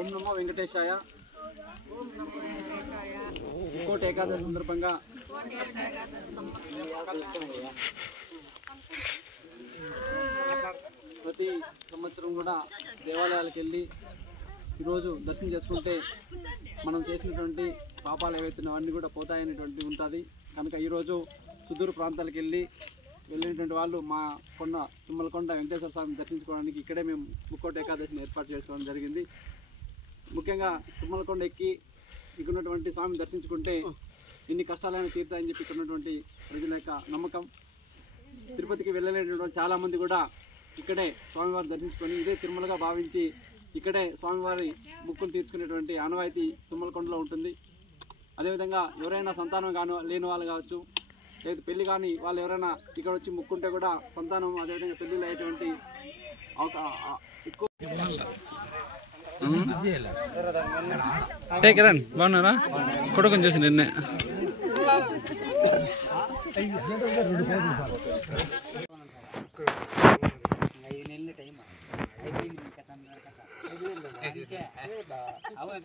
ఓం నమో వెంకటేశాయ. ముక్కోటి ఏకాదశి సందర్భంగా ప్రతి సంవత్సరం కూడా దేవాలయాలకు వెళ్ళి ఈరోజు దర్శనం చేసుకుంటే మనం చేసినటువంటి పాపాలు ఏవైతున్నాయో అన్నీ కూడా పోతాయనేటువంటి ఉంటుంది. కనుక ఈరోజు సుదూర ప్రాంతాలకు వెళ్ళినటువంటి వాళ్ళు మా తుమ్మలకొండ వెంకటేశ్వర స్వామిని దర్శించుకోవడానికి ఇక్కడే మేము ముక్కోటి ఏకాదశిని ఏర్పాటు చేసుకోవడం జరిగింది. ముఖ్యంగా తుమ్మలకొండ ఎక్కి ఇక్కడున్నటువంటి స్వామిని దర్శించుకుంటే ఇన్ని కష్టాలైనా తీరుతాయని చెప్పి ఇక్కడ ఉన్నటువంటి ప్రజల యొక్క నమ్మకం. తిరుపతికి వెళ్ళలేనటువంటి చాలామంది కూడా ఇక్కడే స్వామివారిని దర్శించుకొని ఇదే తిరుమలగా భావించి ఇక్కడే స్వామివారి ముక్కులు తీర్చుకునేటువంటి ఆనవాయితీ తుమ్మలకొండలో ఉంటుంది. అదేవిధంగా ఎవరైనా సంతానం లేని వాళ్ళు కావచ్చు, లేదా పెళ్లి కానీ వాళ్ళు ఎవరైనా ఇక్కడ వచ్చి ముక్కుంటే కూడా సంతానం అదేవిధంగా పెళ్లిళ్ళు అయ్యేటువంటి ఎక్కువ. కిరణ్ బాగున్నారా? కొడుకుని చూసి నిన్నే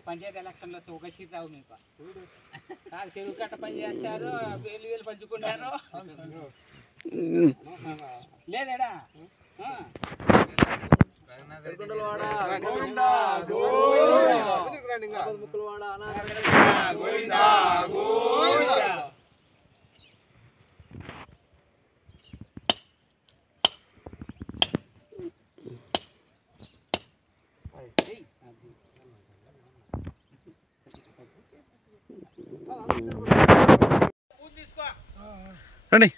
పంచాయతీ ఎలక్షన్ లో ఒక సీట్ రావు మీకు చెరువు కట్ట పని చేస్తారు, వేలు పంచుకుంటారు లేదేడా. రండి.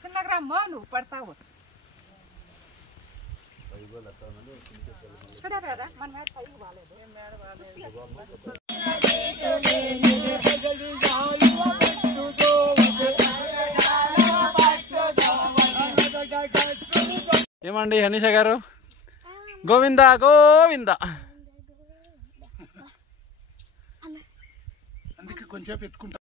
చిన్నగ్రామో నువ్వు పడతావు ఏమండి హనీష గారు? గోవిందా గోవిందా. అందుకే కొంచెం ఎత్తుకుంటా.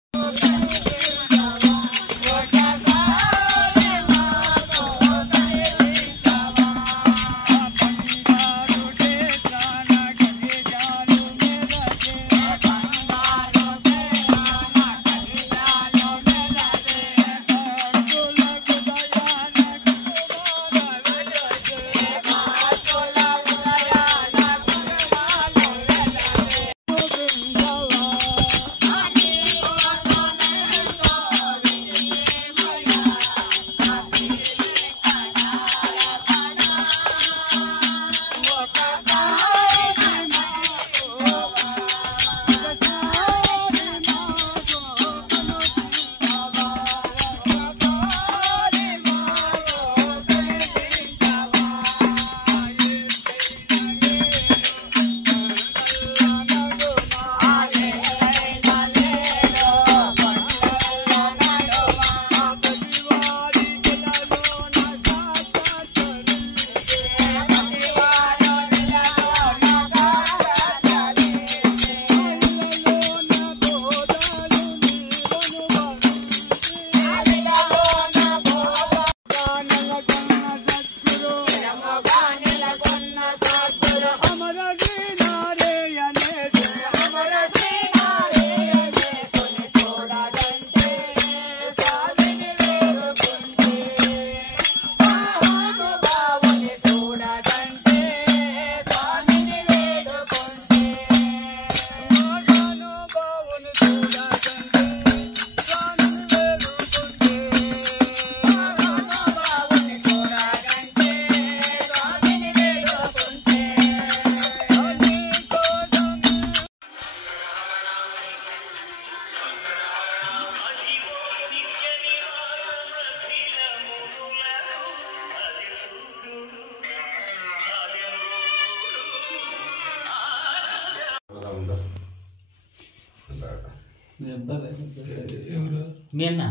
మీ అన్న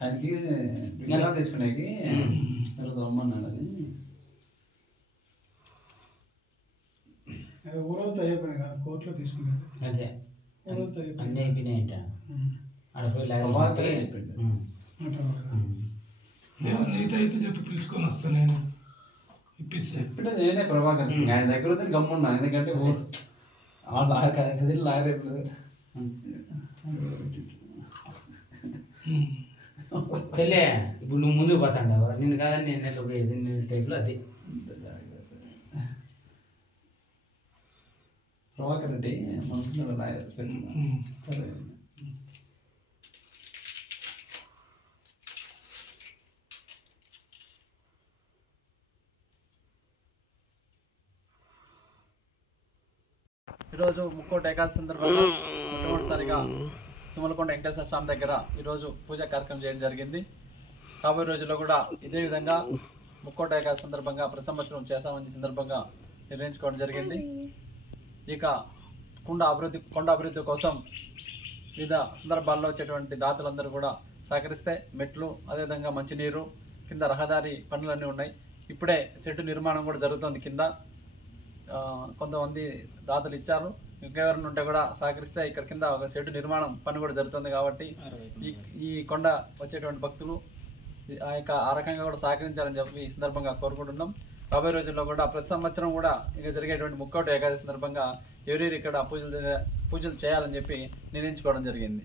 దానికి ఎలా తెచ్చుకునేకి రమ్మన్నాడు. అది ఊరోజుతో అయిపోయినాయి కదా, కోర్టులో తీసుకునేది అదే ఊరోజుతో అయిపోయింది. అన్నీ అయిపోయినాయంట ఆడ పోయి ప్రభాకరే చెప్పిండు. నీతో అయితే చెప్పి పిలుచుకొని వస్తాను నేను ఇప్పిస్తే. చెప్పితే నేనే ప్రభాకర్ ఆయన దగ్గర వద్దని గమ్మున్నా, ఎందుకంటే లాయర్ ఎప్పుడు తెలే ఇప్పుడు నువ్వు ముందుకు పోతాండావు, నిన్ను కాదని నేను నెల పోయేది నేను టైప్లో అది. ప్రభాకర్ రెడ్డి మనసులో లాయర్ సరే. ఈరోజు ముక్కోటి ఏకాదశి సందర్భంగా మొట్టమొదటిసారిగా తుమ్మలకొండ వెంకటేశ్వర స్వామి దగ్గర ఈరోజు పూజా కార్యక్రమం చేయడం జరిగింది. రాబోయే రోజుల్లో కూడా ఇదే విధంగా ముక్కోటి ఏకాదశి సందర్భంగా ప్రతి సంవత్సరం చేస్తామని సందర్భంగా నిర్ణయించుకోవడం జరిగింది. ఇక కొండ అభివృద్ధి కోసం వివిధ సందర్భాల్లో వచ్చేటువంటి దాతలందరూ కూడా సహకరిస్తే మెట్లు, అదేవిధంగా మంచినీరు, కింద రహదారి పనులన్నీ ఉన్నాయి. ఇప్పుడే షెడ్డు నిర్మాణం కూడా జరుగుతుంది. కింద కొంతమంది దాతలు ఇచ్చారు, ఇంకెవరైనా ఉంటే కూడా సహకరిస్తే ఇక్కడ కింద ఒక షెడ్డు నిర్మాణం పని కూడా జరుగుతుంది. కాబట్టి ఈ కొండ వచ్చేటువంటి భక్తులు ఆ రకంగా కూడా సహకరించాలని చెప్పి ఈ సందర్భంగా కోరుకుంటున్నాం. రాబోయే రోజుల్లో కూడా ప్రతి సంవత్సరం కూడా ఇక జరిగేటువంటి ముక్కోటి ఏకాదశి సందర్భంగా ఎవరెవరు ఇక్కడ పూజలు చేయాలని చెప్పి నిర్ణయించుకోవడం జరిగింది.